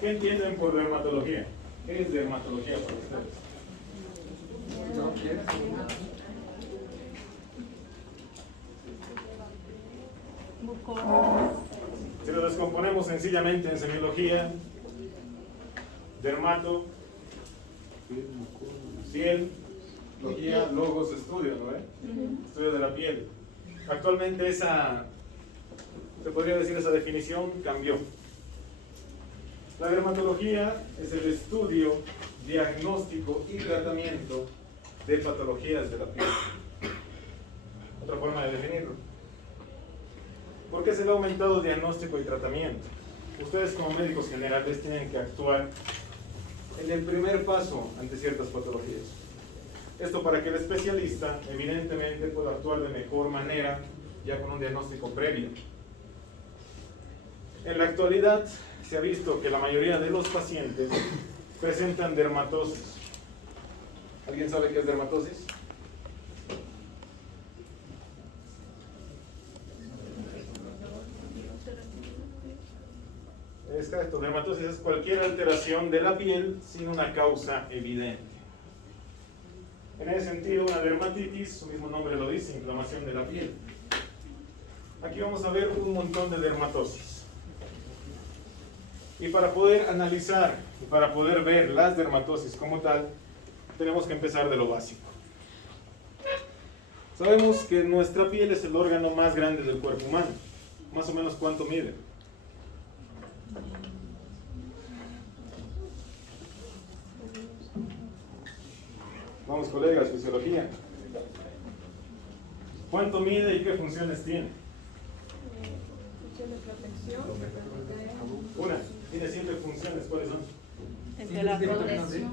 ¿Qué entienden por dermatología? ¿Qué es dermatología para ustedes? Si lo descomponemos sencillamente en semiología, dermato, piel, logía, logos, estudio, ¿no ve? Estudio de la piel. Actualmente se podría decir esa definición cambió. La dermatología es el estudio, diagnóstico y tratamiento de patologías de la piel. Otra forma de definirlo. ¿Por qué se le ha aumentado diagnóstico y tratamiento? Ustedes como médicos generales tienen que actuar en el primer paso ante ciertas patologías. Esto para que el especialista evidentemente pueda actuar de mejor manera ya con un diagnóstico previo. En la actualidad se ha visto que la mayoría de los pacientes presentan dermatosis. ¿Alguien sabe qué es dermatosis? Esto, dermatosis es cualquier alteración de la piel sin una causa evidente. En ese sentido, una dermatitis, su mismo nombre lo dice, inflamación de la piel. Aquí vamos a ver un montón de dermatosis. Y para poder analizar y para poder ver las dermatosis como tal, tenemos que empezar de lo básico. Sabemos que nuestra piel es el órgano más grande del cuerpo humano. Más o menos, ¿cuánto mide? Vamos, colegas, fisiología. ¿Cuánto mide y qué funciones tiene? Función de protección. Una, tiene 7 funciones, ¿cuáles son? Entre la protección.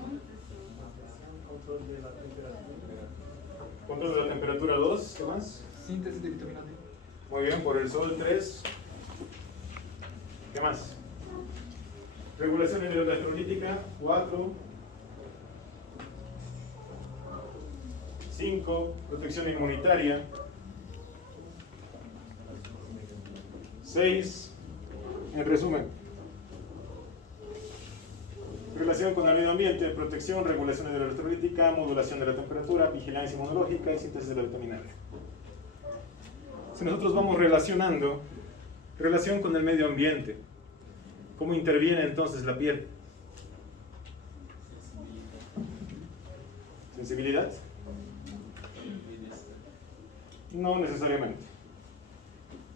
Control de la temperatura 2, ¿qué más? Síntesis de vitamina D. Muy bien, por el sol 3. ¿Qué más? Regulación electrolítica 4. 5. Protección inmunitaria 6. En resumen, relación con el medio ambiente, protección, regulación de la electrolítica, modulación de la temperatura, vigilancia inmunológica y síntesis de la vitamina D. Si nosotros vamos relacionando, relación con el medio ambiente, ¿cómo interviene entonces la piel? ¿Sensibilidad? No necesariamente.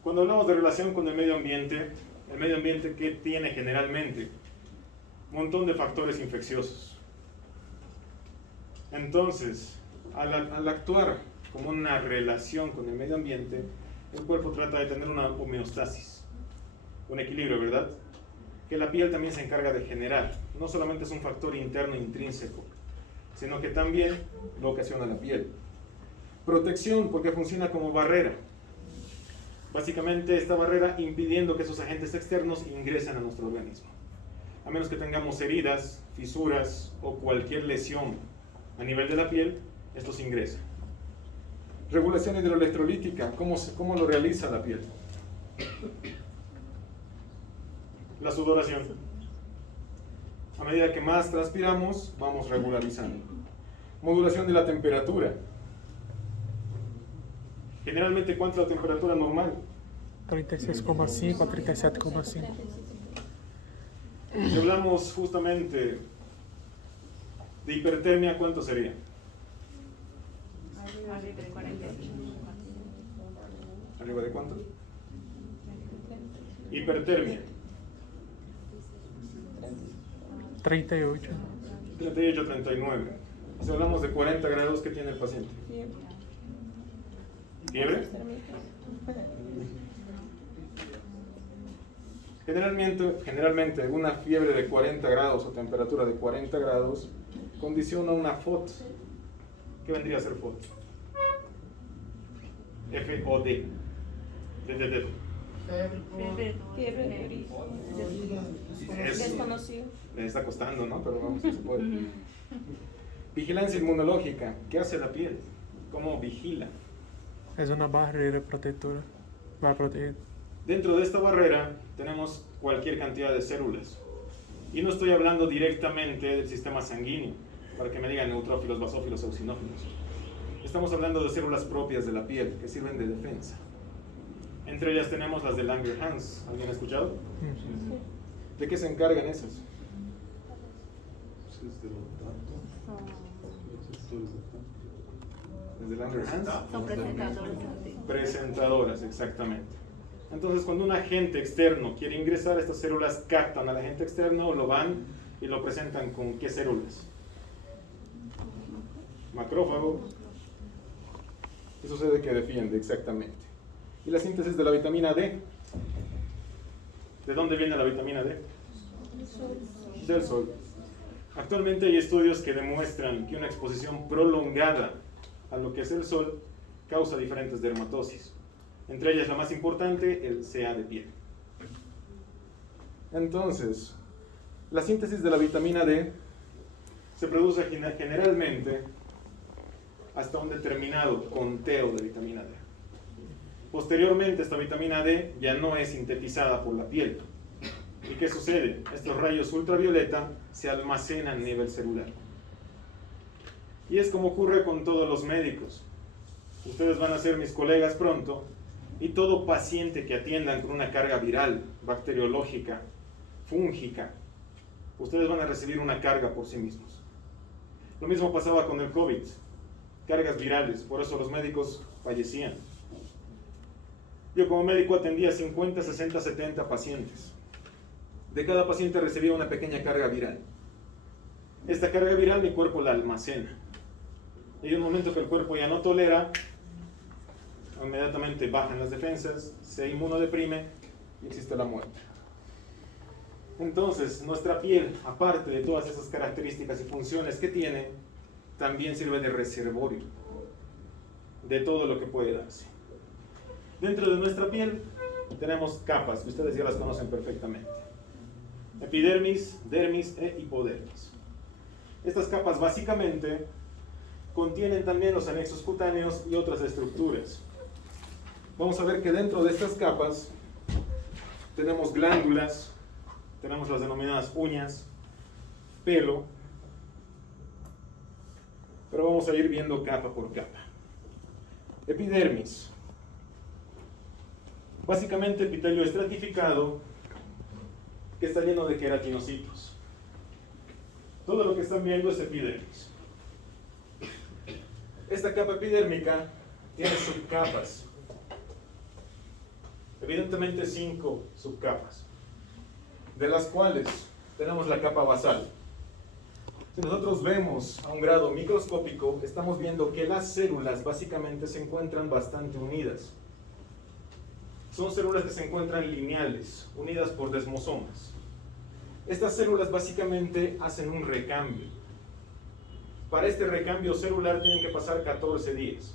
Cuando hablamos de relación con el medio ambiente ¿qué tiene generalmente? Un montón de factores infecciosos. Entonces, al actuar como una relación con el medio ambiente, el cuerpo trata de tener una homeostasis, un equilibrio, ¿verdad? Que la piel también se encarga de generar. No solamente es un factor interno intrínseco, sino que también lo ocasiona la piel. Protección, porque funciona como barrera. Básicamente esta barrera impidiendo que esos agentes externos ingresen a nuestro organismo. A menos que tengamos heridas, fisuras o cualquier lesión a nivel de la piel, estos ingresan. Regulación hidroelectrolítica, ¿cómo lo realiza la piel? La sudoración. A medida que más transpiramos, vamos regularizando. Modulación de la temperatura. Generalmente, ¿cuánto es la temperatura normal? 36,5 a 37,5. Si hablamos justamente de hipertermia, ¿cuánto sería? ¿Arriba de cuánto? Hipertermia. 38. 38, 39. Si hablamos de 40 grados, ¿qué tiene el paciente? ¿Fiebre? Generalmente una fiebre de 40 grados o temperatura de 40 grados condiciona una FOD. ¿Qué vendría a ser FOD? F-O-D. D. Fiebre, desconocido. Le está costando, ¿no? Pero vamos, que se puede. Vigilancia inmunológica. ¿Qué hace la piel? ¿Cómo vigila? Es una barrera protectora. Va a proteger. Dentro de esta barrera tenemos cualquier cantidad de células. Y no estoy hablando directamente del sistema sanguíneo, para que me digan neutrófilos, basófilos, eosinófilos. Estamos hablando de células propias de la piel, que sirven de defensa. Entre ellas tenemos las de Langerhans. ¿Alguien ha escuchado? ¿De qué se encargan esas? ¿Las de Langerhans? Son presentadores. Presentadoras, exactamente. Entonces, cuando un agente externo quiere ingresar, estas células captan al agente externo, lo van y lo presentan con ¿qué células? Macrófago. ¿Qué sucede? Que defiende, exactamente. Y la síntesis de la vitamina D. ¿De dónde viene la vitamina D? Del sol. Actualmente hay estudios que demuestran que una exposición prolongada a lo que es el sol causa diferentes dermatosis. Entre ellas la más importante, el CA de piel. Entonces, la síntesis de la vitamina D se produce generalmente hasta un determinado conteo de vitamina D. Posteriormente, esta vitamina D ya no es sintetizada por la piel. ¿Y qué sucede? Estos rayos ultravioleta se almacenan a nivel celular. Y es como ocurre con todos los médicos. Ustedes van a ser mis colegas pronto, y todo paciente que atiendan con una carga viral, bacteriológica, fúngica, ustedes van a recibir una carga por sí mismos. Lo mismo pasaba con el COVID, cargas virales, por eso los médicos fallecían. Yo como médico atendía 50, 60, 70 pacientes. De cada paciente recibía una pequeña carga viral. Esta carga viral mi cuerpo la almacena. Y en un momento que el cuerpo ya no tolera, inmediatamente bajan las defensas, se inmunodeprime y existe la muerte. Entonces, nuestra piel, aparte de todas esas características y funciones que tiene, también sirve de reservorio de todo lo que puede darse. Dentro de nuestra piel tenemos capas, que ustedes ya las conocen perfectamente. Epidermis, dermis e hipodermis. Estas capas básicamente contienen también los anexos cutáneos y otras estructuras. Vamos a ver que dentro de estas capas tenemos glándulas, tenemos las denominadas uñas, pelo, pero vamos a ir viendo capa por capa. Epidermis. Básicamente epitelio estratificado que está lleno de queratinocitos. Todo lo que están viendo es epidermis. Esta capa epidérmica tiene subcapas. Evidentemente 5 subcapas, de las cuales tenemos la capa basal. Si nosotros vemos a un grado microscópico, estamos viendo que las células básicamente se encuentran bastante unidas. Son células que se encuentran lineales, unidas por desmosomas. Estas células básicamente hacen un recambio. Para este recambio celular tienen que pasar 14 días.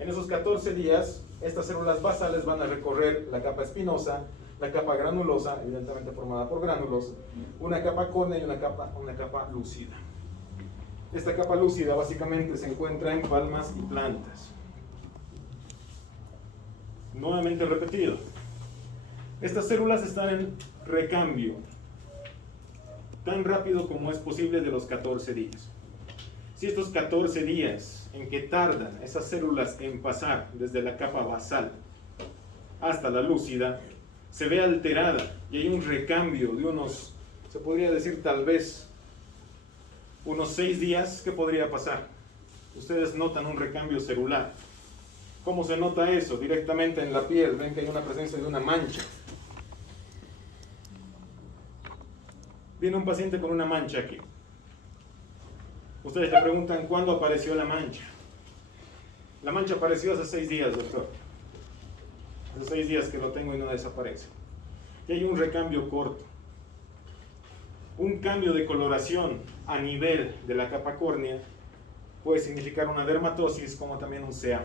En esos 14 días, estas células basales van a recorrer la capa espinosa, la capa granulosa, evidentemente formada por gránulos, una capa córnea y una capa lúcida. Esta capa lúcida básicamente se encuentra en palmas y plantas. Nuevamente repetido. Estas células están en recambio tan rápido como es posible de los 14 días. Si estos 14 días en que tardan esas células en pasar desde la capa basal hasta la lúcida, se ve alterada y hay un recambio de unos, se podría decir tal vez, unos 6 días, ¿qué podría pasar? Ustedes notan un recambio celular. ¿Cómo se nota eso? Directamente en la piel, ven que hay una presencia de una mancha. Viene un paciente con una mancha aquí. Ustedes le preguntan, ¿cuándo apareció la mancha? La mancha apareció hace 6 días, doctor. Hace 6 días que lo tengo y no desaparece. Y hay un recambio corto. Un cambio de coloración a nivel de la capa córnea puede significar una dermatosis como también un CA.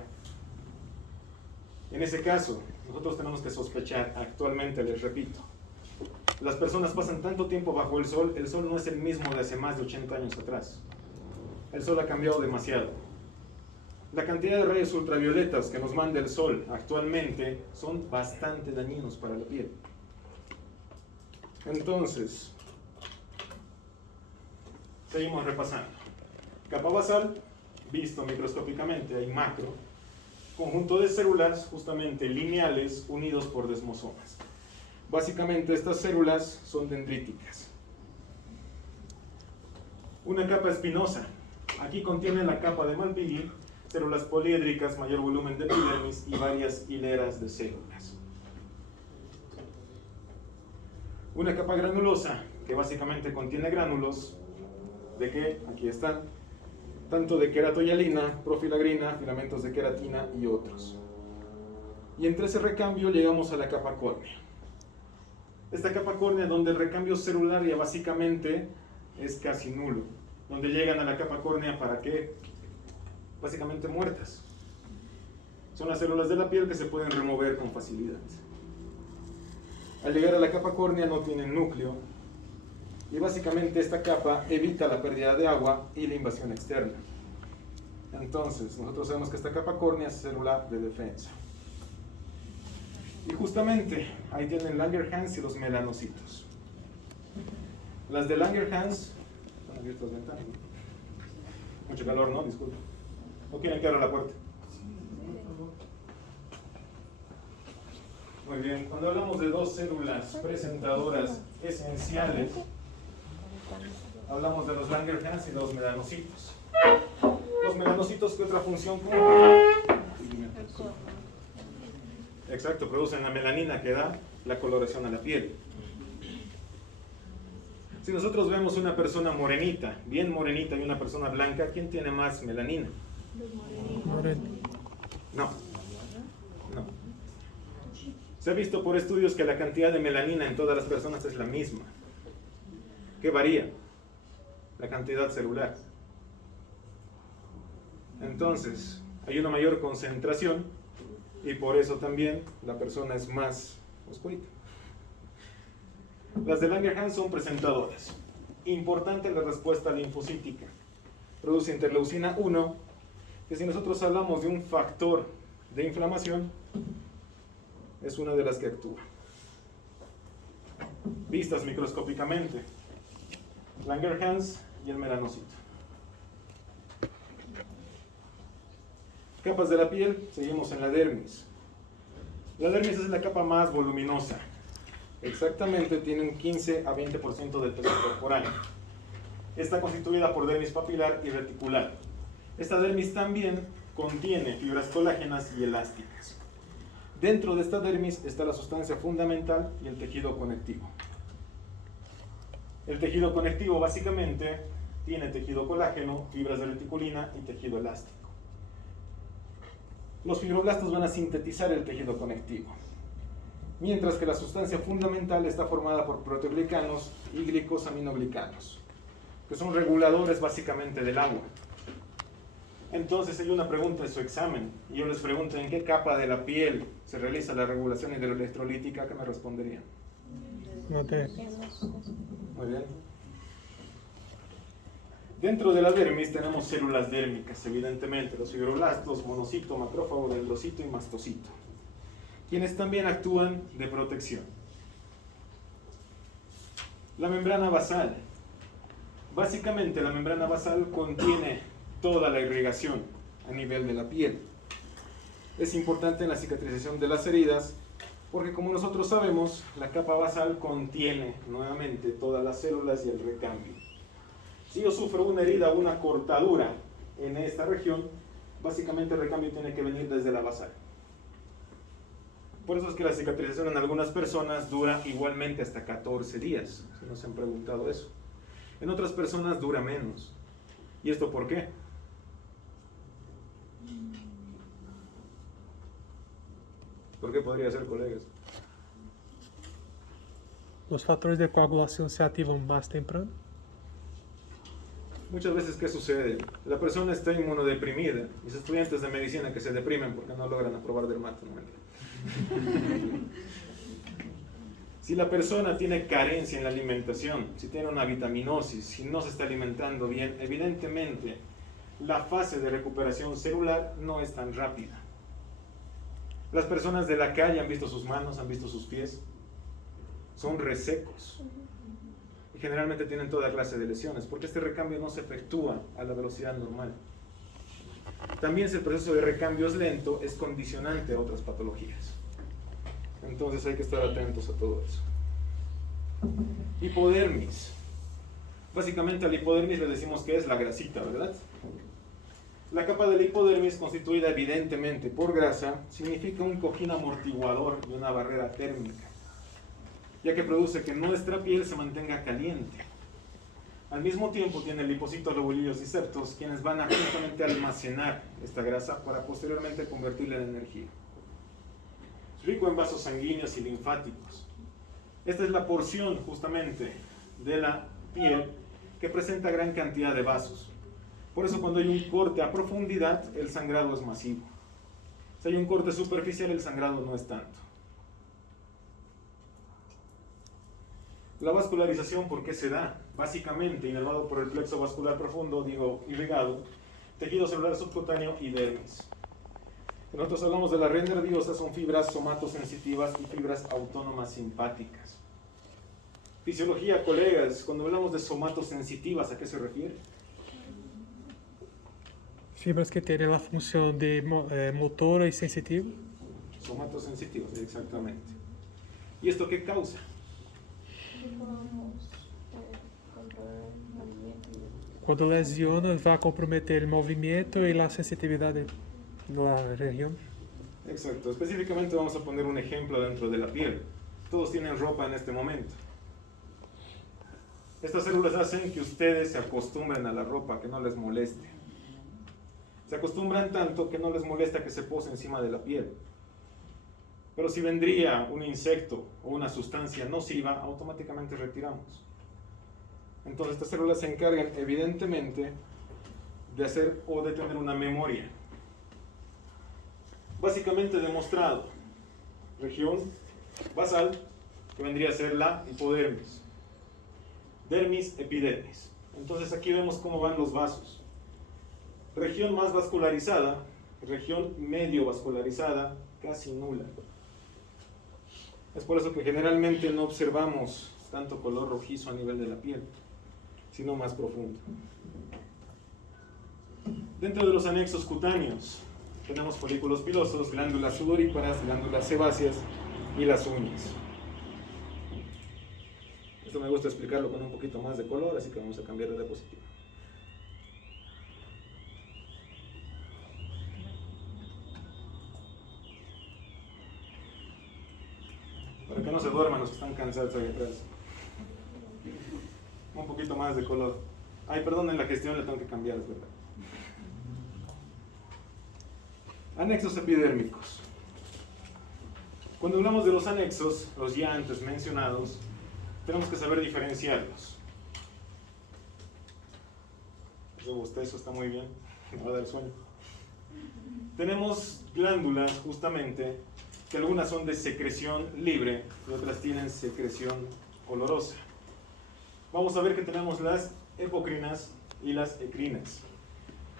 En ese caso, nosotros tenemos que sospechar, actualmente les repito, las personas pasan tanto tiempo bajo el sol no es el mismo de hace más de 80 años atrás. El sol ha cambiado demasiado. la cantidad de rayos ultravioletas que nos manda el sol actualmente son bastante dañinos para la piel. Entonces, seguimos repasando. Capa basal, visto microscópicamente, hay macro, conjunto de células justamente lineales unidos por desmosomas. Básicamente estas células son dendríticas. Una capa espinosa, aquí contiene la capa de Malpighi, células poliédricas, mayor volumen de epidermis y varias hileras de células. Una capa granulosa, que básicamente contiene gránulos, ¿de qué? Aquí están, tanto de queratohialina, profilagrina, filamentos de queratina y otros. Y entre ese recambio llegamos a la capa córnea. Esta capa córnea donde el recambio celular ya básicamente es casi nulo, donde llegan a la capa córnea ¿para qué? Básicamente muertas. Son las células de la piel que se pueden remover con facilidad. Al llegar a la capa córnea no tienen núcleo y básicamente esta capa evita la pérdida de agua y la invasión externa. Entonces, nosotros sabemos que esta capa córnea es célula de defensa. Y justamente ahí tienen Langerhans y los melanocitos. Las de Langerhans, están abiertas las ventanas, ¿no? Mucho calor, ¿no? Disculpe. ¿No quieren que abra la puerta? Muy bien, cuando hablamos de dos células presentadoras esenciales, hablamos de los Langerhans y los melanocitos. Los melanocitos, ¿qué otra función cumplen? Exacto, producen la melanina que da la coloración a la piel. Si nosotros vemos una persona morenita, bien morenita, y una persona blanca, ¿quién tiene más melanina? No. Se ha visto por estudios que la cantidad de melanina en todas las personas es la misma. ¿Qué varía? La cantidad celular. Entonces, hay una mayor concentración y por eso también la persona es más oscurita. Las de Langerhans son presentadoras. Importante la respuesta linfocítica. Produce interleucina 1, que si nosotros hablamos de un factor de inflamación, es una de las que actúa. Vistas microscópicamente, Langerhans y el melanocito. Capas de la piel, seguimos en la dermis. La dermis es la capa más voluminosa. Exactamente tiene un 15 a 20% del peso corporal. Está constituida por dermis papilar y reticular. Esta dermis también contiene fibras colágenas y elásticas. Dentro de esta dermis está la sustancia fundamental y el tejido conectivo. El tejido conectivo básicamente tiene tejido colágeno, fibras de reticulina y tejido elástico. Los fibroblastos van a sintetizar el tejido conectivo, mientras que la sustancia fundamental está formada por proteoglicanos y glicosaminoglicanos, que son reguladores básicamente del agua. Entonces hay una pregunta en su examen, y yo les pregunto ¿en qué capa de la piel se realiza la regulación hidroelectrolítica? ¿Qué me responderían? No te... Muy bien. Dentro de la dermis tenemos células dérmicas, evidentemente, los fibroblastos, monocito, macrófago, dendrocito y mastocito, quienes también actúan de protección. La membrana basal. Básicamente la membrana basal contiene toda la irrigación a nivel de la piel. Es importante en la cicatrización de las heridas porque, como nosotros sabemos, la capa basal contiene nuevamente todas las células y el recambio. Si yo sufro una herida o una cortadura en esta región, básicamente el recambio tiene que venir desde la basal. Por eso es que la cicatrización en algunas personas dura igualmente hasta 14 días, si nos han preguntado eso. En otras personas dura menos. ¿Y esto por qué? ¿Por qué podría ser, colegas? Los fatores de coagulación se activan más temprano. Muchas veces, ¿qué sucede? La persona está inmunodeprimida. Mis estudiantes de medicina que se deprimen porque no logran aprobar dermato. Si la persona tiene carencia en la alimentación, si tiene una vitaminosis, si no se está alimentando bien, evidentemente la fase de recuperación celular no es tan rápida. Las personas de la calle han visto sus manos, han visto sus pies, son resecos y generalmente tienen toda clase de lesiones porque este recambio no se efectúa a la velocidad normal. También si el proceso de recambio es lento, es condicionante a otras patologías. Entonces hay que estar atentos a todo eso. Hipodermis. Básicamente al hipodermis le decimos que es la grasita, ¿verdad? La capa de la hipodermis, constituida evidentemente por grasa, significa un cojín amortiguador y una barrera térmica, ya que produce que nuestra piel se mantenga caliente. Al mismo tiempo tiene lipocitos, lobulillos y septos, quienes van a justamente almacenar esta grasa para posteriormente convertirla en energía. Es rico en vasos sanguíneos y linfáticos. Esta es la porción justamente de la piel que presenta gran cantidad de vasos. Por eso cuando hay un corte a profundidad, el sangrado es masivo. Si hay un corte superficial, el sangrado no es tanto. La vascularización, ¿por qué se da? Básicamente, inervado por el plexo vascular profundo, digo, irrigado, tejido celular subcutáneo y dermis. Nosotros hablamos de la red nerviosa, son fibras somatosensitivas y fibras autónomas simpáticas. Fisiología, colegas, cuando hablamos de somatosensitivas, ¿a qué se refiere? Fibras que tienen la función de motora y sensitiva. Somatosensitivas, exactamente. ¿Y esto qué causa? Cuando lesiona, va a comprometer el movimiento y la sensitividad de la región. Exacto. Específicamente vamos a poner un ejemplo dentro de la piel. Todos tienen ropa en este momento. Estas células hacen que ustedes se acostumbren a la ropa, que no les moleste. Se acostumbran tanto que no les molesta que se pose encima de la piel. Pero si vendría un insecto o una sustancia nociva, automáticamente retiramos. Entonces estas células se encargan evidentemente de hacer o de tener una memoria. Básicamente demostrado. Región basal, que vendría a ser la hipodermis. Dermis, epidermis. Entonces aquí vemos cómo van los vasos. Región más vascularizada, región medio vascularizada, casi nula. Es por eso que generalmente no observamos tanto color rojizo a nivel de la piel, sino más profundo. Dentro de los anexos cutáneos tenemos folículos pilosos, glándulas sudoríparas, glándulas sebáceas y las uñas. Esto me gusta explicarlo con un poquito más de color, así que vamos a cambiar de diapositiva. Para que no se duerman los que están cansados ahí atrás. Un poquito más de color. Ay, perdón, en la gestión le tengo que cambiar, es verdad. Anexos epidérmicos. Cuando hablamos de los anexos, los ya antes mencionados, tenemos que saber diferenciarlos. Ese bostezo está muy bien, me va a dar sueño. Tenemos glándulas, justamente, que algunas son de secreción libre y otras tienen secreción olorosa. Vamos a ver que tenemos las epocrinas y las ecrinas.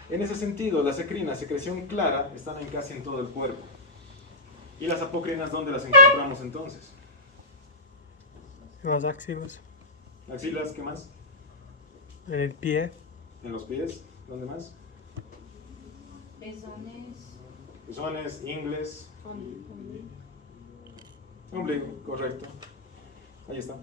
En ese sentido, las ecrinas, secreción clara, están en casi en todo el cuerpo. ¿Y las apocrinas dónde las encontramos entonces? En las axilas. Axilas, ¿qué más? En el pie. En los pies, ¿dónde más? Pezones, ingles. Ombligo, correcto. Ahí está.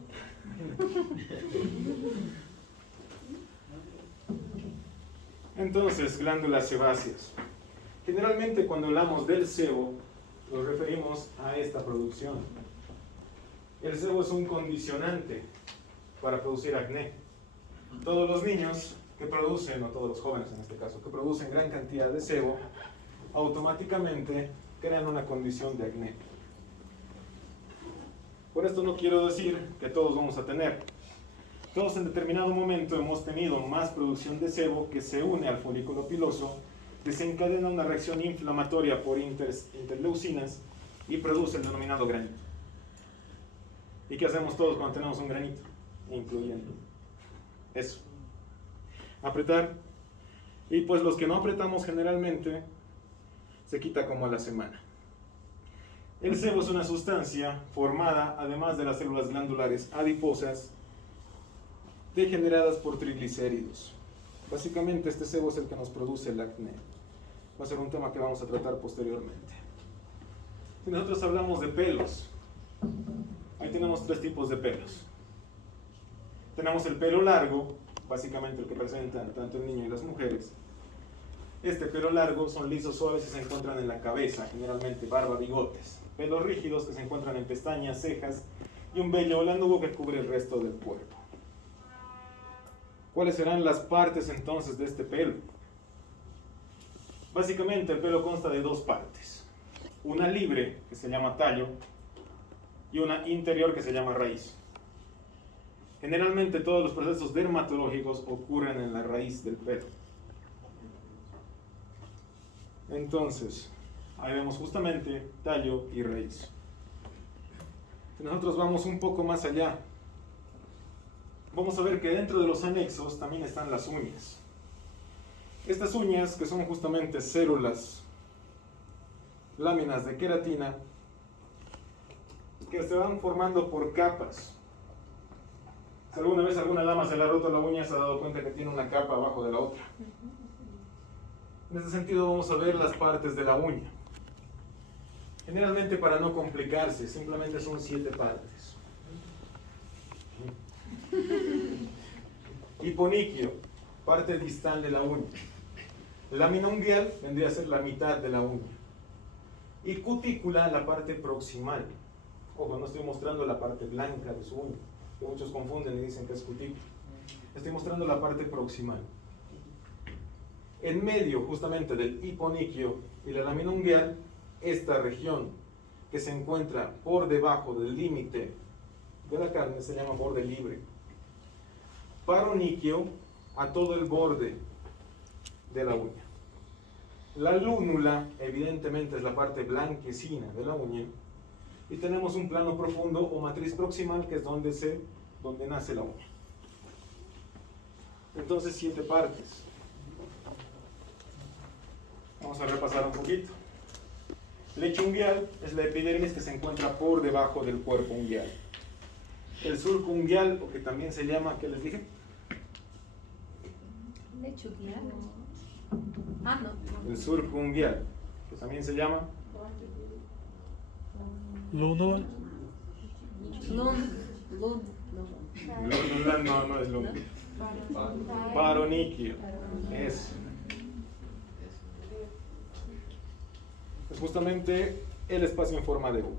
Entonces, glándulas sebáceas. Generalmente cuando hablamos del sebo, nos referimos a esta producción. El sebo es un condicionante para producir acné. Todos los niños que producen, o todos los jóvenes en este caso, que producen gran cantidad de sebo, automáticamente crean una condición de acné. Por esto no quiero decir que todos vamos a tener. Todos en determinado momento hemos tenido más producción de sebo que se une al folículo piloso, desencadena una reacción inflamatoria por interleucinas y produce el denominado granito. ¿Y qué hacemos todos cuando tenemos un granito? Incluyendo eso. Apretar Y pues los que no apretamos generalmente se quita como a la semana. El sebo es una sustancia formada, además de las células glandulares adiposas, degeneradas por triglicéridos. Básicamente este sebo es el que nos produce el acné. Va a ser un tema que vamos a tratar posteriormente. Si nosotros hablamos de pelos, ahí tenemos 3 tipos de pelos. Tenemos el pelo largo, básicamente el que presentan tanto el niño y las mujeres. Este pelo largo son lisos suaves y se encuentran en la cabeza, generalmente barba, bigotes. Pelos rígidos que se encuentran en pestañas, cejas y un vello blandugo que cubre el resto del cuerpo. ¿Cuáles serán las partes entonces de este pelo? Básicamente el pelo consta de 2 partes. Una libre, que se llama tallo, y una interior, que se llama raíz. Generalmente todos los procesos dermatológicos ocurren en la raíz del pelo. Entonces, ahí vemos justamente tallo y raíz. Si nosotros vamos un poco más allá, vamos a ver que dentro de los anexos también están las uñas. Estas uñas, que son justamente células, láminas de queratina, que se van formando por capas. Si alguna vez alguna dama se le ha roto la uña, se ha dado cuenta que tiene una capa abajo de la otra. En este sentido vamos a ver las partes de la uña. Generalmente, para no complicarse, simplemente son 7 partes. Hiponiquio, parte distal de la uña. Lámina unguial vendría a ser la mitad de la uña. Y cutícula, la parte proximal. Ojo, no estoy mostrando la parte blanca de su uña, que muchos confunden y dicen que es cutícula. Estoy mostrando la parte proximal. En medio justamente del hiponiquio y la lámina unguial, esta región que se encuentra por debajo del límite de la carne se llama borde libre. Paroniquio, a todo el borde de la uña. La lúnula evidentemente es la parte blanquecina de la uña, y tenemos un plano profundo o matriz proximal, que es donde nace la uña. Entonces 7 partes. Vamos a repasar un poquito. Lecho unguial es la epidermis que se encuentra por debajo del cuerpo unguial. El surco unguial, o que también se llama, ¿qué les dije? Lecho unguial. Ah, no. El surco unguial, que también se llama Lúnula. lúnula, no es lúnula. Paroniquio. Es justamente el espacio en forma de U.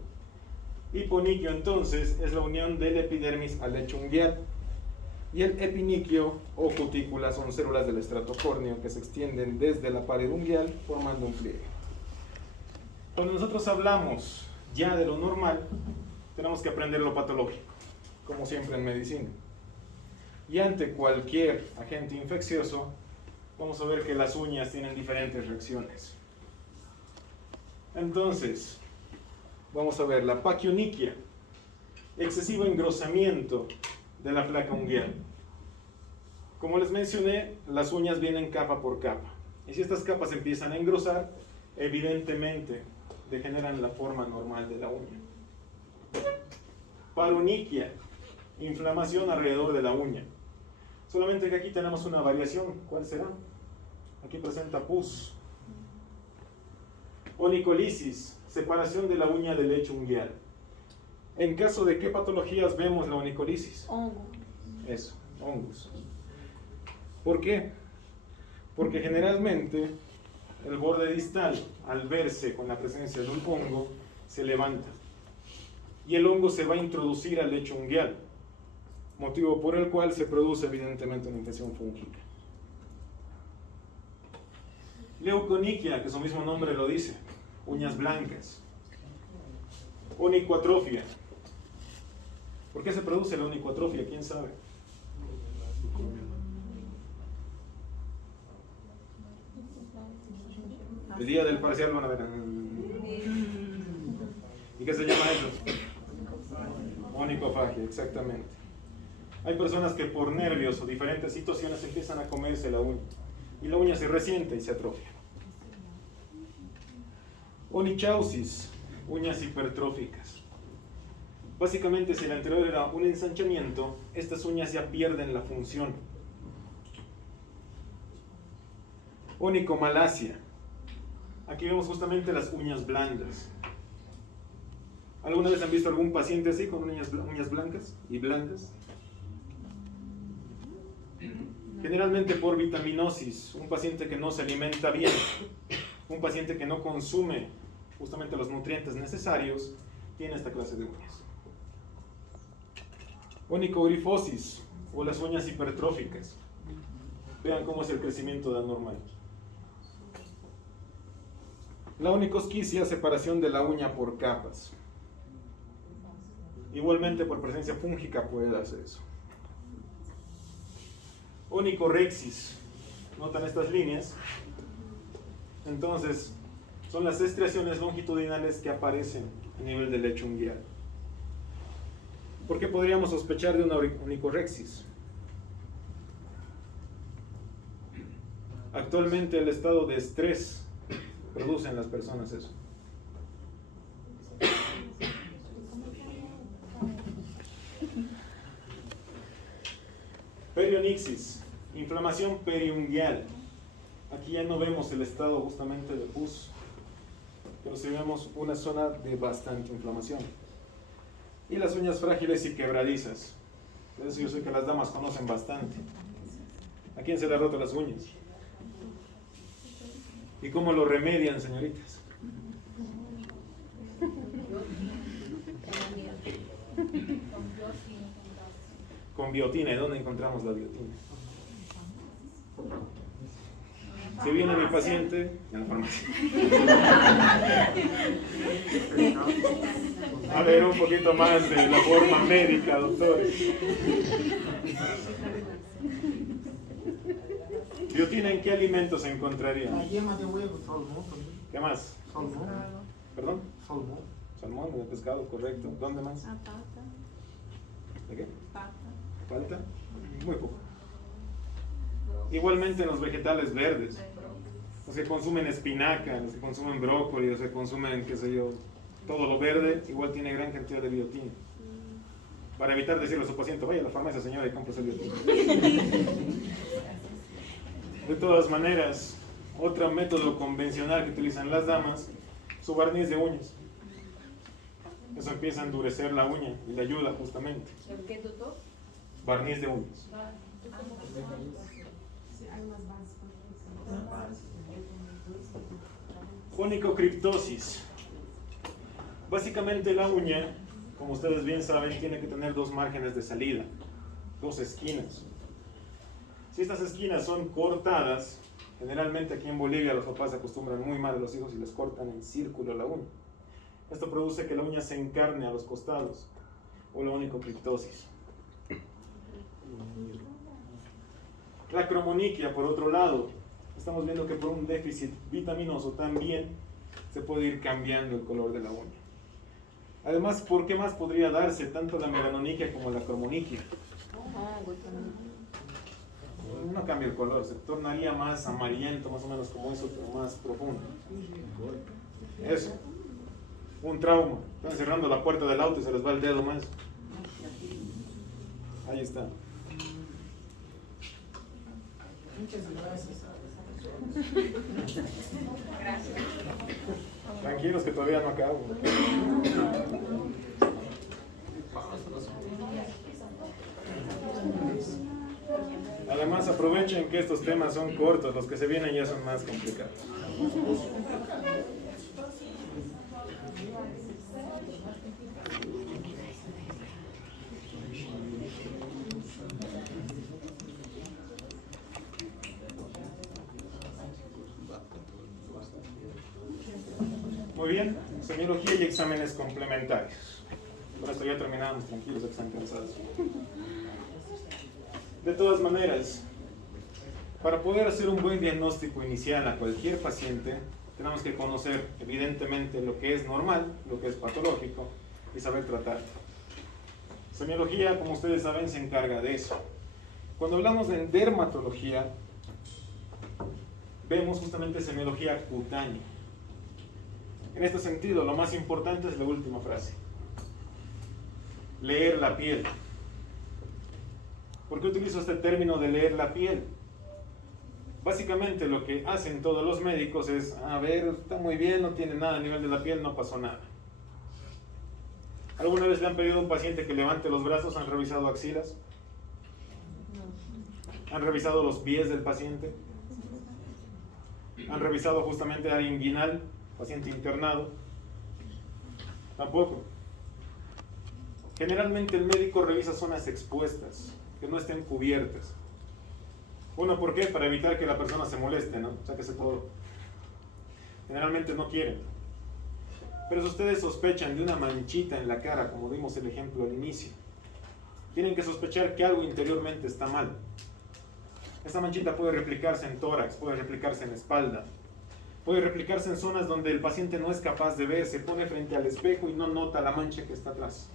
Hiponiquio entonces es la unión del epidermis al lecho unguial, y el epiniquio o cutícula son células del estrato córneo que se extienden desde la pared unguial formando un pliegue. Cuando nosotros hablamos ya de lo normal, tenemos que aprender lo patológico, como siempre en medicina. Y ante cualquier agente infeccioso, vamos a ver que las uñas tienen diferentes reacciones. Entonces, vamos a ver la paquioniquia, excesivo engrosamiento de la placa unguial. Como les mencioné, las uñas vienen capa por capa, y si estas capas empiezan a engrosar, evidentemente degeneran la forma normal de la uña. Paroniquia, inflamación alrededor de la uña. Solamente que aquí tenemos una variación. ¿Cuál será? Aquí presenta pus. Onicolisis, separación de la uña del lecho unguial. ¿En caso de qué patologías vemos la onicolisis? Hongo. Eso, hongos. ¿Por qué? Porque generalmente el borde distal, al verse con la presencia de un hongo, se levanta. Y el hongo se va a introducir al lecho unguial, motivo por el cual se produce evidentemente una infección fúngica. Leuconiquia, que su mismo nombre lo dice, uñas blancas. Onicoatrofia. ¿Por qué se produce la onicoatrofia? ¿Quién sabe? El día del parcial van a ver. ¿Y qué se llama eso? Onicofagia, exactamente. Hay personas que por nervios o diferentes situaciones empiezan a comerse la uña. y la uña se resiente y se atrofia. Onychausis, uñas hipertróficas. Básicamente, si el anterior era un ensanchamiento, estas uñas ya pierden la función. Onicomalacia. Aquí vemos justamente las uñas blandas. ¿Alguna vez han visto algún paciente así con uñas blancas y blancas? Generalmente por vitaminosis, un paciente que no se alimenta bien, un paciente que no consume justamente los nutrientes necesarios, tiene esta clase de uñas. Onicogrifosis, o las uñas hipertróficas. Vean cómo es el crecimiento de anormal. La onicosquicia, separación de la uña por capas. Igualmente por presencia fúngica puede darse eso. Onicorexis, notan estas líneas. Entonces, son las estriaciones longitudinales que aparecen a nivel del lecho unguial. ¿Por qué podríamos sospechar de una onicorexis? Actualmente el estado de estrés produce en las personas eso. Perionixis, inflamación periunguial. Aquí ya no vemos el estado justamente de pus, pero sí vemos una zona de bastante inflamación. Y las uñas frágiles y quebradizas. Eso yo sé que las damas conocen bastante. ¿A quién se le ha roto las uñas? ¿Y cómo lo remedian, señoritas? Con biotina. ¿Y dónde encontramos la biotina? Si viene mi paciente, en la farmacia. A ver, un poquito más de la forma médica, doctores. ¿Biotina en qué alimentos se encontraría? La yema de huevo, salmón también. ¿Qué más? Salmón. ¿Perdón? Salmón. Salmón, de pescado, correcto. ¿Dónde más? Pata. ¿De qué? Pata. ¿Falta? Muy poco. Igualmente en los vegetales verdes. Los que consumen espinaca, los que consumen brócoli, los que consumen, qué sé yo, todo lo verde, igual tiene gran cantidad de biotina. Para evitar decirle a su paciente, vaya a la farmacia, señora, y compre biotina. De todas maneras, otro método convencional que utilizan las damas, su barniz de uñas. Eso empieza a endurecer la uña y le ayuda justamente. ¿El qué, doctor? Barniz de uñas. Onicocriptosis. Básicamente la uña, como ustedes bien saben, tiene que tener dos márgenes de salida, dos esquinas. Si estas esquinas son cortadas, generalmente aquí en Bolivia los papás se acostumbran muy mal a los hijos y les cortan en círculo la uña. Esto produce que la uña se encarne a los costados, o la onicocriptosis. La cromoniquia, por otro lado, estamos viendo que por un déficit vitaminoso también se puede ir cambiando el color de la uña. Además, ¿por qué más podría darse tanto la melanoniquia como la cromoniquia? No cambia el color, se tornaría más amarillento, más o menos como eso, pero más profundo. Eso. Un trauma. Están cerrando la puerta del auto y se les va el dedo más. Ahí está. Muchas gracias. Tranquilos que todavía no acabo. Además aprovechen que estos temas son cortos, los que se vienen ya son más complicados. Muy bien, semiología y exámenes complementarios. Con esto ya terminamos, tranquilos, que están cansados. De todas maneras, para poder hacer un buen diagnóstico inicial a cualquier paciente, tenemos que conocer evidentemente lo que es normal, lo que es patológico y saber tratarlo. Semiología, como ustedes saben, se encarga de eso. Cuando hablamos de dermatología, vemos justamente semiología cutánea. En este sentido, lo más importante es la última frase. Leer la piel. ¿Por qué utilizo este término de leer la piel? Básicamente lo que hacen todos los médicos es, a ver, está muy bien, no tiene nada a nivel de la piel, no pasó nada. ¿Alguna vez le han pedido a un paciente que levante los brazos? ¿Han revisado axilas? ¿Han revisado los pies del paciente? ¿Han revisado justamente área inguinal, paciente internado? Tampoco. Generalmente el médico revisa zonas expuestas, que no estén cubiertas. Uno, ¿por qué? Para evitar que la persona se moleste, ¿no? Sáquese todo. Generalmente no quieren. Pero si ustedes sospechan de una manchita en la cara, como vimos el ejemplo al inicio, tienen que sospechar que algo interiormente está mal. Esa manchita puede replicarse en tórax, puede replicarse en espalda, puede replicarse en zonas donde el paciente no es capaz de ver, se pone frente al espejo y no nota la mancha que está atrás.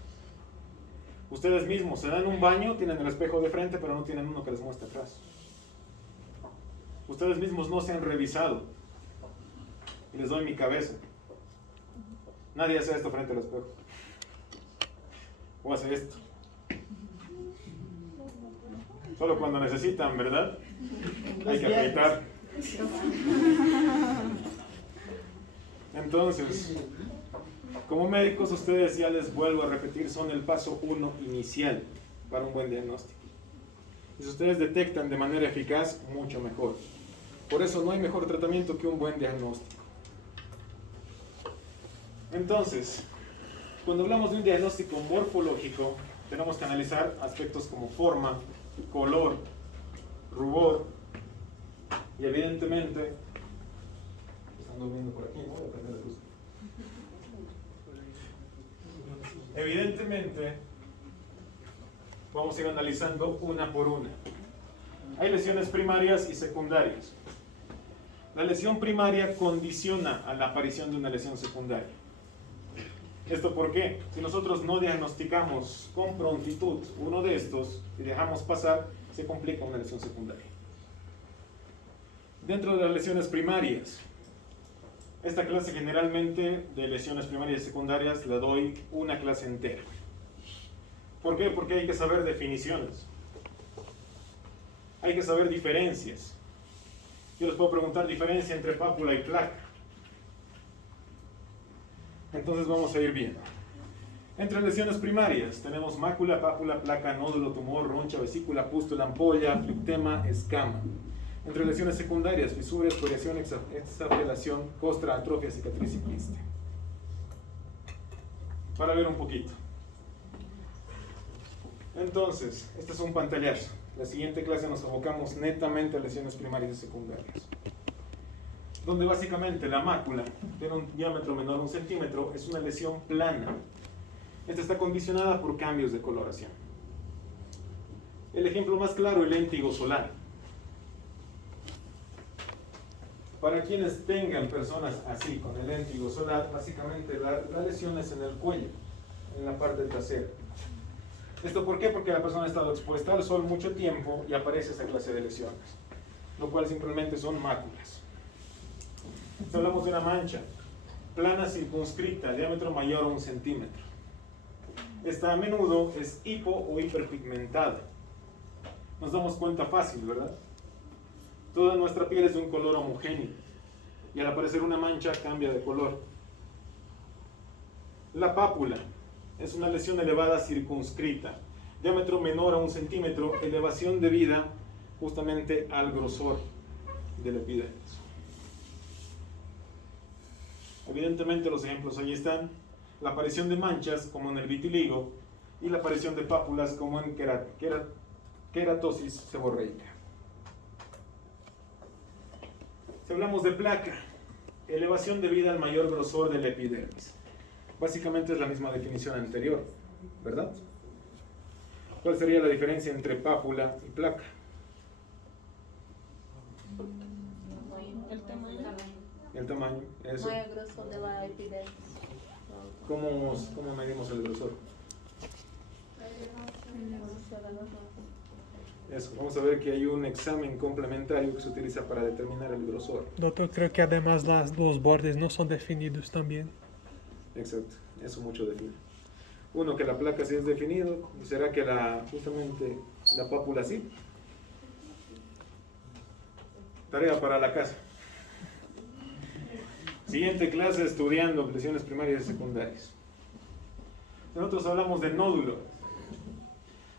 Ustedes mismos se dan un baño, tienen el espejo de frente, pero no tienen uno que les muestre atrás. Ustedes mismos no se han revisado. Y les doy mi cabeza. Nadie hace esto frente al espejo. O hace esto. Solo cuando necesitan, ¿verdad? Hay que afeitar. Entonces, como médicos, ustedes, ya les vuelvo a repetir, son el paso 1 inicial para un buen diagnóstico. Y si ustedes detectan de manera eficaz, mucho mejor. Por eso no hay mejor tratamiento que un buen diagnóstico. Entonces, cuando hablamos de un diagnóstico morfológico, tenemos que analizar aspectos como forma, color, rubor y evidentemente, están durmiendo por aquí, ¿no? Voy a prender la luz. Evidentemente, vamos a ir analizando una por una. Hay lesiones primarias y secundarias. La lesión primaria condiciona a la aparición de una lesión secundaria. ¿Esto por qué? Si nosotros no diagnosticamos con prontitud uno de estos y dejamos pasar, se complica una lesión secundaria. Dentro de las lesiones primarias, esta clase generalmente de lesiones primarias y secundarias la doy una clase entera. ¿Por qué? Porque hay que saber definiciones. Hay que saber diferencias. Yo les puedo preguntar diferencia entre pápula y placa. Entonces vamos a ir viendo. Entre lesiones primarias tenemos mácula, pápula, placa, nódulo, tumor, roncha, vesícula, pústula, ampolla, fluctema, escama. Entre lesiones secundarias, fisura, escoriación, exafelación, costra, atrofia, cicatriz y quiste. Para ver un poquito. Entonces, este es un pantallazo. La siguiente clase nos enfocamos netamente a lesiones primarias y secundarias, donde básicamente la mácula tiene un diámetro menor a 1 centímetro, es una lesión plana. Esta está condicionada por cambios de coloración. El ejemplo más claro, el léntigo solar. Para quienes tengan personas así, con el léntigo solar, básicamente la lesión es en el cuello, en la parte trasera. ¿Esto por qué? Porque la persona ha estado expuesta al sol mucho tiempo y aparece esa clase de lesiones, lo cual simplemente son máculas. Si hablamos de una mancha plana circunscrita, diámetro mayor a 1 centímetro. Esta a menudo es hipo o hiperpigmentada. Nos damos cuenta fácil, ¿verdad? Toda nuestra piel es de un color homogéneo y al aparecer una mancha cambia de color. La pápula es una lesión elevada circunscrita, diámetro menor a 1 centímetro, elevación debida justamente al grosor del epidermis. Evidentemente los ejemplos ahí están. La aparición de manchas como en el vitiligo y la aparición de pápulas como en queratosis seborreica. Si hablamos de placa, elevación debida al mayor grosor del epidermis. Básicamente es la misma definición anterior, ¿verdad? ¿Cuál sería la diferencia entre pápula y placa? El tamaño, eso. No es grosor de la epidermis. ¿Cómo medimos el grosor? Eso, vamos a ver que hay un examen complementario que se utiliza para determinar el grosor. Doctor, creo que además los bordes no son definidos también. Exacto, eso mucho define. Uno, que la placa sí es definido, y será que justamente la pápula sí. Tarea para la casa. Siguiente clase, estudiando lesiones primarias y secundarias. Nosotros hablamos de nódulo.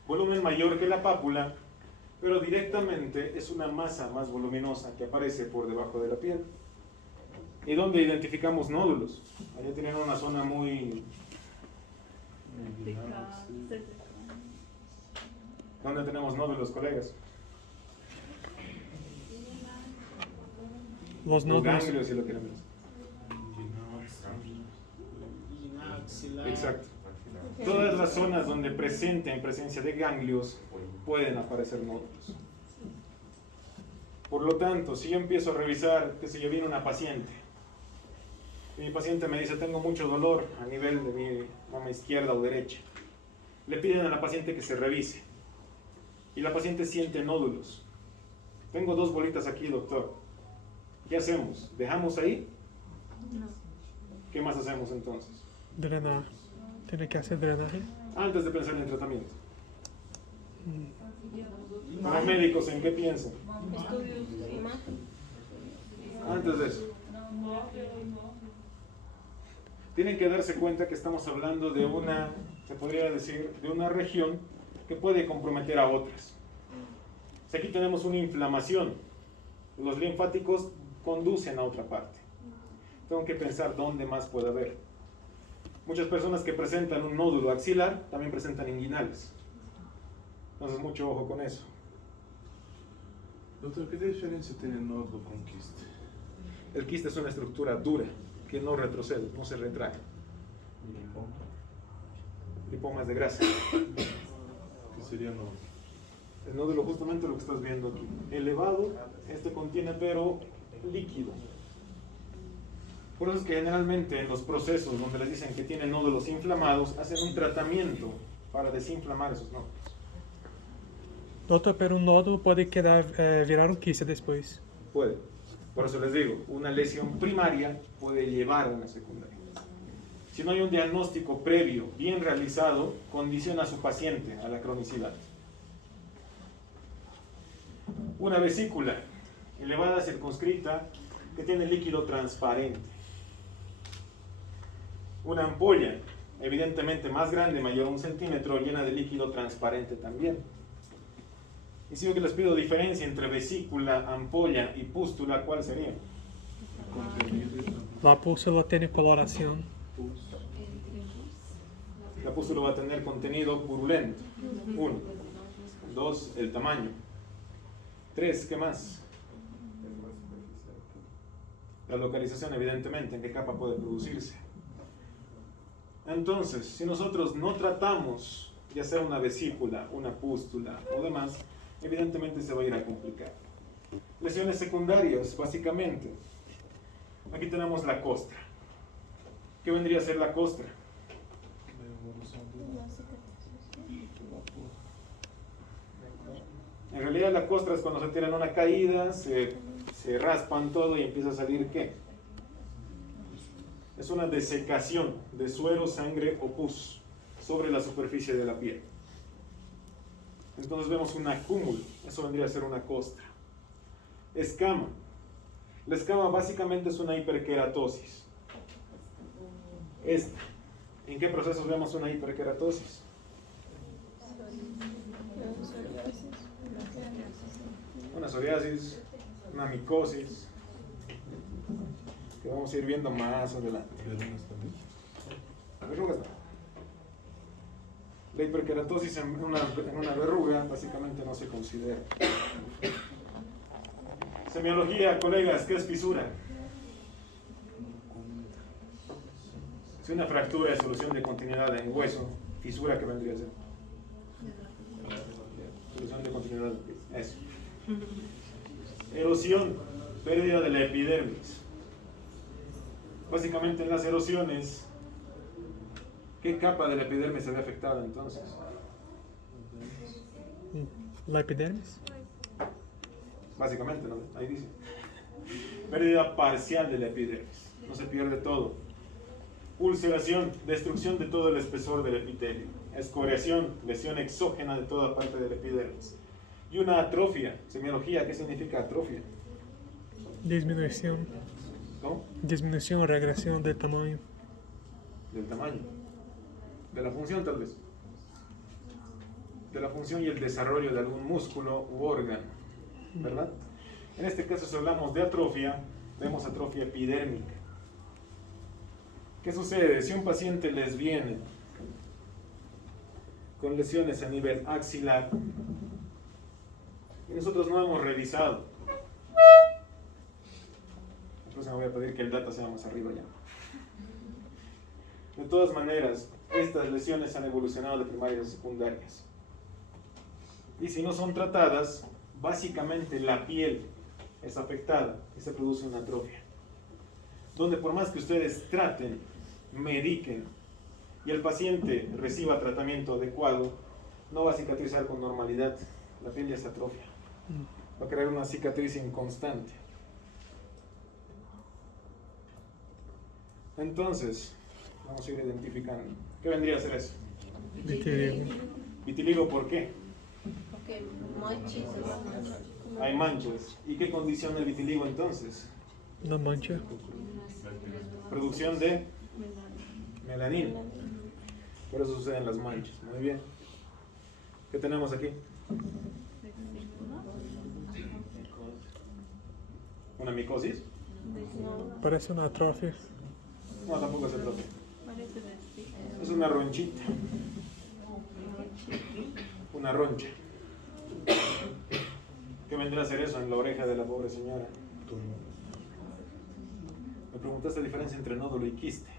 Volumen mayor que la pápula, pero directamente es una masa más voluminosa que aparece por debajo de la piel. ¿Y dónde identificamos nódulos? Allá tienen una zona muy... ¿Dónde tenemos nódulos, colegas? Los Los nódulos. ganglios, si lo queremos. Exacto. Todas las zonas donde presenten presencia de ganglios pueden aparecer nódulos. Por lo tanto, si yo empiezo a revisar, que si yo viene una paciente, y mi paciente me dice, tengo mucho dolor a nivel de mi mama izquierda o derecha, le piden a la paciente que se revise, y la paciente siente nódulos. Tengo 2 bolitas aquí, doctor. ¿Qué hacemos? ¿Dejamos ahí? No. ¿Qué más hacemos entonces? Drenar. Tiene que hacer drenaje. Antes de pensar en el tratamiento. Como médicos, ¿en qué piensan? Estudios de imagen. Antes de eso. Tienen que darse cuenta que estamos hablando de una, se podría decir, de una región que puede comprometer a otras. Si aquí tenemos una inflamación, los linfáticos conducen a otra parte. Tengo que pensar dónde más puede haber. Muchas personas que presentan un nódulo axilar también presentan inguinales. Entonces, mucho ojo con eso. Doutor, que diferença tem nódulo com quiste? El quiste es una estructura dura que no retrocede, no se retrae. Lipoma es de grasa. Que seria nódulo? El nódulo justamente lo que estás viendo aquí. Elevado, este contiene pero líquido. Por eso es que generalmente en los procesos donde les dicen que tienen nódulos inflamados, hacen un tratamiento para desinflamar esos nódulos. Doutor, pero un nódulo puede quedar, virar un quiste después. Puede. Por eso les digo, una lesión primaria puede llevar a una secundaria. Si no hay un diagnóstico previo bien realizado, condiciona a su paciente a la cronicidad. Una vesícula elevada, circunscrita, que tiene líquido transparente. Una ampolla, evidentemente más grande, mayor a 1 centímetro, llena de líquido transparente también. Y si yo que les pido diferencia entre vesícula, ampolla y pústula, ¿cuál sería? La pústula tiene coloración. La pústula va a tener contenido purulento. 1. 2, el tamaño. 3, ¿qué más? La localización, evidentemente, en qué capa puede producirse. Entonces, si nosotros no tratamos, ya sea una vesícula, una pústula o demás, evidentemente se va a ir a complicar. Lesiones secundarias, básicamente. Aquí tenemos la costra. ¿Qué vendría a ser la costra? En realidad la costra es cuando se tiran una caída, se raspan todo y empieza a salir ¿qué? Es una desecación de suero, sangre o pus sobre la superficie de la piel. Entonces vemos un acúmulo, eso vendría a ser una costra. Escama. La escama básicamente es una hiperkeratosis. Esta. ¿En qué procesos vemos una hiperkeratosis? Una psoriasis, una micosis, que vamos a ir viendo más adelante. Verrugas também? Verrugas no. La hiperkeratosis en una verruga básicamente no se considera. Semiología, colegas, ¿qué es fisura? Si una fractura es solución de continuidad en hueso, fisura, ¿qué vendría a ser? Solución de continuidad, eso. Erosión, pérdida de la epidermis. Básicamente en las erosiones, ¿qué capa de la epidermis se ve afectada entonces? La epidermis. Básicamente, ¿no? Ahí dice. Pérdida parcial de la epidermis. No se pierde todo. Ulceración, destrucción de todo el espesor del epitelio. Escoriación, lesión exógena de toda parte del epidermis. Y una atrofia. Semiología, ¿qué significa atrofia? Disminución. ¿Cómo? Disminución o regresión del tamaño. Del tamaño. De la función, tal vez. De la función y el desarrollo de algún músculo u órgano. ¿Verdad? En este caso, si hablamos de atrofia, vemos atrofia epidérmica. ¿Qué sucede? Si un paciente les viene con lesiones a nivel axilar y nosotros no hemos revisado, entonces me voy a pedir que el data sea más arriba ya. De todas maneras, estas lesiones han evolucionado de primarias a secundarias. Y si no son tratadas, básicamente la piel es afectada y se produce una atrofia. Donde por más que ustedes traten, mediquen y el paciente reciba tratamiento adecuado, no va a cicatrizar con normalidad. La piel ya se atrofia. Va a crear una cicatriz inconstante. Entonces, vamos a ir identificando. ¿Qué vendría a ser eso? Vitiligo. Vitiligo, ¿por qué? Porque manchas. Hay manchas. ¿Y qué condiciona el vitiligo entonces? Una mancha. Producción de melanina. Por eso suceden las manchas. Muy bien. ¿Qué tenemos aquí? ¿Una micosis? Parece una atrofia. No, tampoco es atrofia. Es una ronchita. Una roncha. ¿Qué vendrá a ser eso en la oreja de la pobre señora? Me preguntaste la diferencia entre nódulo y quiste.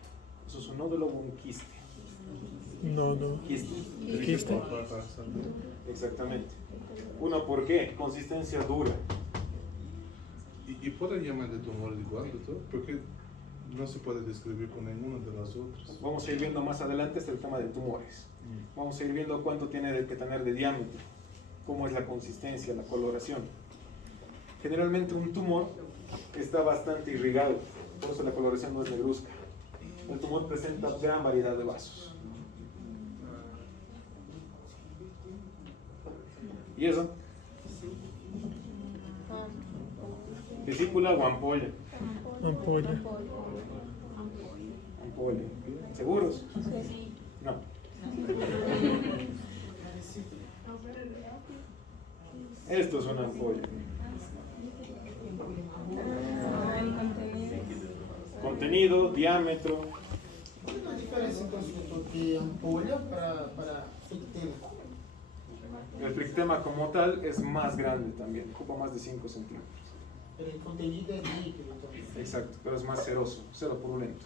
¿Eso es un nódulo o un quiste? No, no. Quiste. Quiste. Exactamente. Uno, ¿por qué? Consistencia dura. Y puede llamar de tumor igual, doctor, porque no se puede describir con ninguno de las otras. Vamos a ir viendo más adelante el tema de tumores. Vamos a ir viendo cuánto tiene que tener de diámetro, cómo es la consistencia, la coloración. Generalmente un tumor está bastante irrigado, por eso la coloración no es negruzca. El tumor presenta gran variedad de vasos. ¿Y eso? ¿Vesícula o ampolla? Ampolla. Ampolla. ¿Seguros? Sí. No. Esto es una ampolla. El contenido. Contenido, diámetro. Qual é a diferença, então, doutor, de ampolha para fictema? El flictema como tal es más grande también, ocupa más de 5 centímetros. Pero el contenido es líquido también. Exacto, pero es más ceroso, cero purulento.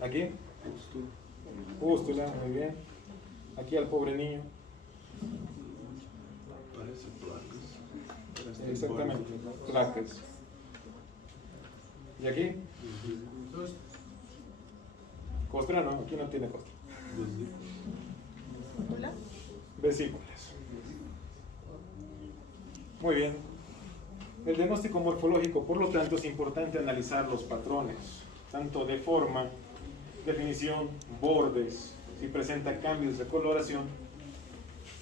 Aquí, pústula, muy bien. Aquí al pobre niño. Parece placas. Exactamente, placas. ¿Y aquí? Costra, no, aquí no tiene costra. Vesículas. Muy bien. El diagnóstico morfológico, por lo tanto, es importante analizar los patrones, tanto de forma, definición, bordes, si presenta cambios de coloración,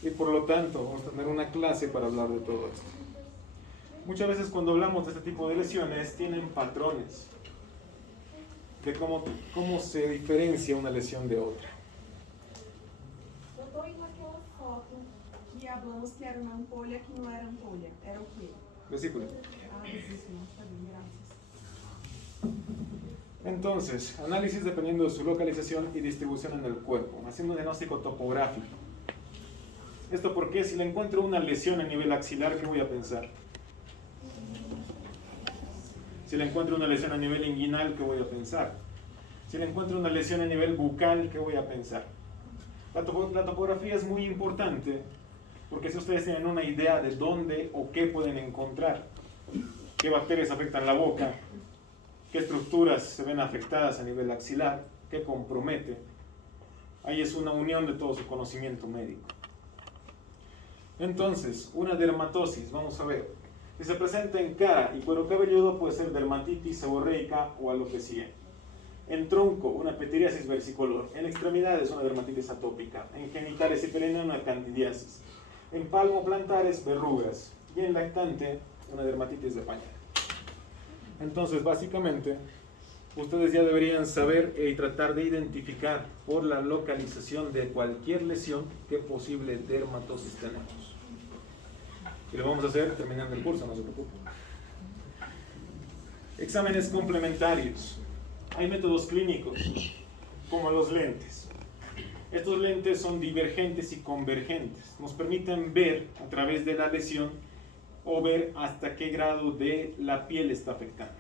y por lo tanto vamos a tener una clase para hablar de todo esto. Muchas veces cuando hablamos de este tipo de lesiones tienen patrones de cómo se diferencia una lesión de otra. Doutor, e naquela foto que hablamos que era uma ampolha que não era ampolha, era o quê? Vesícula. Ah, vesícula, está bem, graças. Entonces, análisis dependiendo de su localización y distribución en el cuerpo, haciendo un diagnóstico topográfico. ¿Esto porque si le encuentro una lesión a nivel axilar, qué voy a pensar? Si le encuentro una lesión a nivel inguinal, ¿qué voy a pensar? Si le encuentro una lesión a nivel bucal, ¿qué voy a pensar? La topografía es muy importante porque si ustedes tienen una idea de dónde o qué pueden encontrar, qué bacterias afectan la boca, qué estructuras se ven afectadas a nivel axilar, qué compromete, Ahí es una unión de todo su conocimiento médico. Entonces, una dermatosis, vamos a ver. Si se presenta en cara y cuero cabelludo, puede ser dermatitis seborreica o alopecia. En tronco, una pityriasis versicolor. En extremidades, una dermatitis atópica. En genitales y perineum, una candidiasis. En palmo plantares, verrugas. Y en lactante, una dermatitis de pañal. Entonces, básicamente, ustedes ya deberían saber y tratar de identificar por la localización de cualquier lesión qué posible dermatosis tenemos. Y lo vamos a hacer terminando el curso, no se preocupen. Exámenes complementarios. Hay métodos clínicos, como los lentes. Estos lentes son divergentes y convergentes. Nos permiten ver a través de la lesión o ver hasta qué grado de la piel está afectando.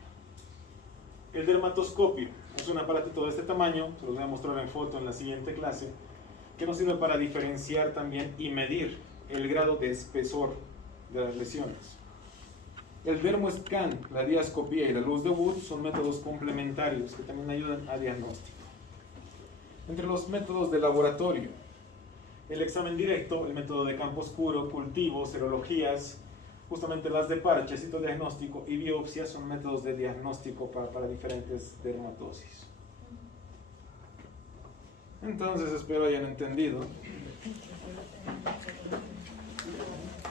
El dermatoscopio es un aparatito de este tamaño, se los voy a mostrar en foto en la siguiente clase, que nos sirve para diferenciar también y medir el grado de espesor de las lesiones. El dermoscan, la diascopía y la luz de Wood son métodos complementarios que también ayudan a diagnóstico. Entre los métodos de laboratorio, el examen directo, el método de campo oscuro, cultivos, serologías, justamente las de parche, citodiagnóstico y biopsia son métodos de diagnóstico para diferentes dermatosis. Entonces espero hayan entendido